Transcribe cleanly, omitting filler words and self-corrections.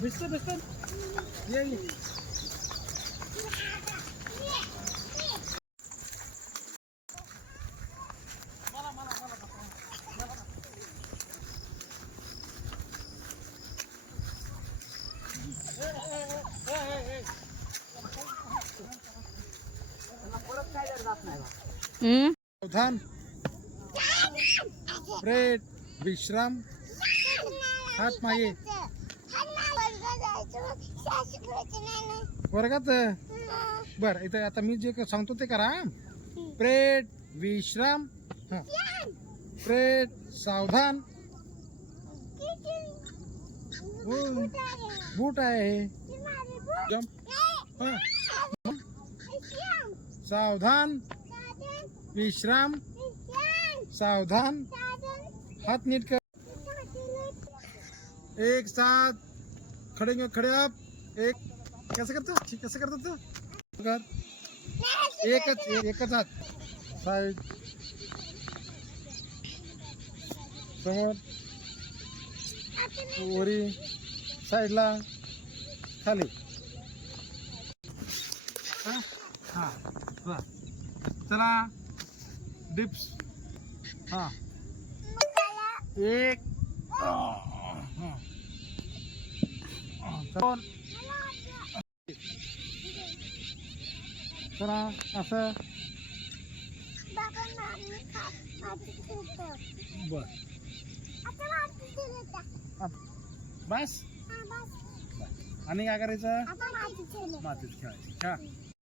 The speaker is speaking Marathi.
भिजत भिजत ये सावधान ब्रेड विश्राम हात मागे वर्गात बर इथं आता मी जे सांगतो ते करा ब्रेड विश्राम ब्रेड सावधान बूट आहे जंप सावधान विश्राम सावधान हाथ नीट कर एक साथ खड़े आप एक कैसे करते तू कर एकच हात साइड समोर वरी साइडला खाली हा चला डिप्स हा एक चला असं बर बस आणि काय करायचं मातीत खेळायचं